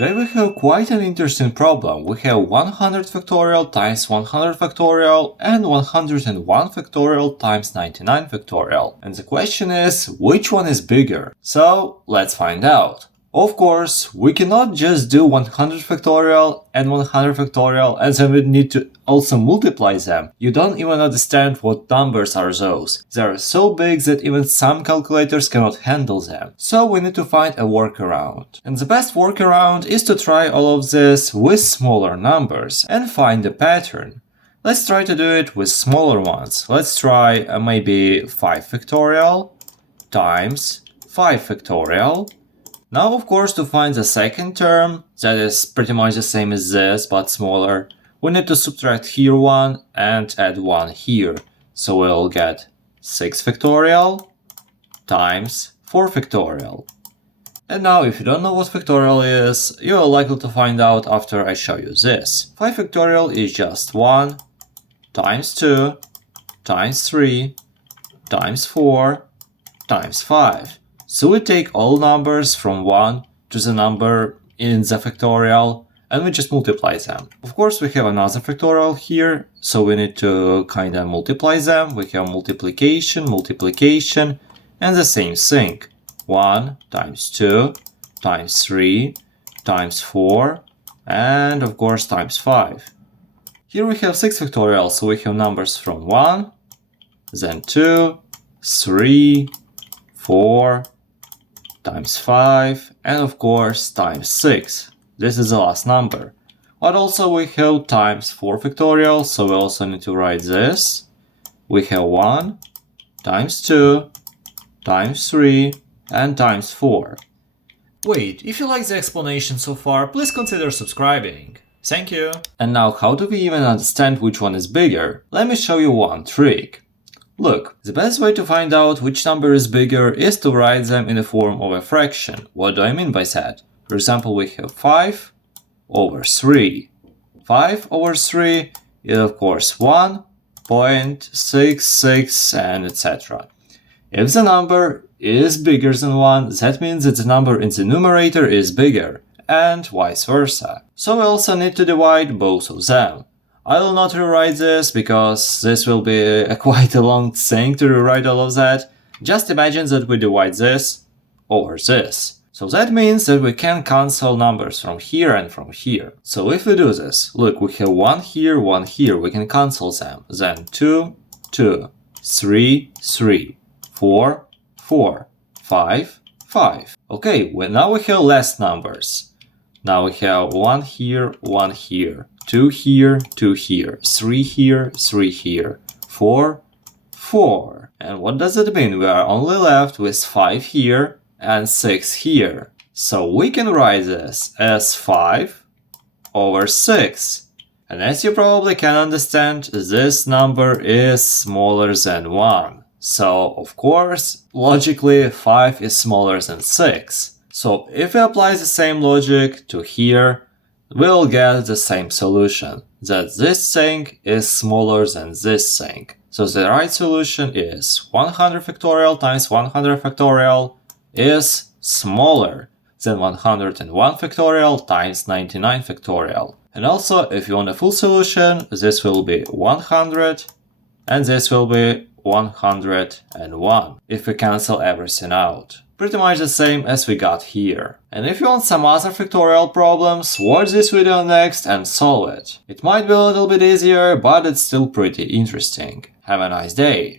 Today we have quite an interesting problem. We have 100 factorial times 100 factorial and 101 factorial times 99 factorial. And the question is, which one is bigger? So let's find out. Of course, we cannot just do 100 factorial and 100 factorial and then we need to also multiply them. You don't even understand what numbers are those. They are so big that even some calculators cannot handle them. So we need to find a workaround. And the best workaround is to try all of this with smaller numbers and find a pattern. Let's try to do it with smaller ones. Let's try maybe 5 factorial times 5 factorial. Now, of course, to find the second term, that is pretty much the same as this, but smaller, we need to subtract here 1 and add 1 here. So we'll get 6 factorial times 4 factorial. And now, if you don't know what factorial is, you are likely to find out after I show you this. 5 factorial is just 1 times 2 times 3 times 4 times 5. So we take all numbers from 1 to the number in the factorial and we just multiply them. Of course, we have another factorial here, so we need to kind of multiply them. We have multiplication, multiplication, and the same thing. 1 times 2 times 3 times 4, and of course times 5. Here we have 6 factorial, so we have numbers from 1, then 2, 3, 4, times 5, and of course times 6. This is the last number. But also we have times 4 factorial, so we also need to write this. We have 1 times 2 times 3 and times 4. Wait, if you like the explanation so far, please consider subscribing. Thank you! And now, how do we even understand which one is bigger? Let me show you one trick. Look, the best way to find out which number is bigger is to write them in the form of a fraction. What do I mean by that? For example, we have 5 over 3. 5 over 3 is of course 1.66 and etc. If the number is bigger than 1, that means that the number in the numerator is bigger, and vice versa. So we also need to divide both of them. I will not rewrite this because this will be quite a long thing to rewrite all of that. Just imagine that we divide this over this. So that means that we can cancel numbers from here and from here. So if we do this, look, we have 1 here, 1 here, we can cancel them. Then 2, 2, 3, 3, 4, 4, 5, 5. Okay, well, now we have less numbers. Now we have 1 here, 1 here. 2 here, 2 here, 3 here, 3 here, 4, 4. And what does it mean? We are only left with 5 here and 6 here. So we can write this as 5 over 6. And as you probably can understand, this number is smaller than 1. So, of course, logically, 5 is smaller than 6. So if we apply the same logic to here, we'll get the same solution, that this thing is smaller than this thing. So the right solution is 100 factorial times 100 factorial is smaller than 101 factorial times 99 factorial. And also, if you want a full solution, this will be 100 and this will be 101 if we cancel everything out. Pretty much the same as we got here. And if you want some other factorial problems, watch this video next and solve it. It might be a little bit easier, but it's still pretty interesting. Have a nice day!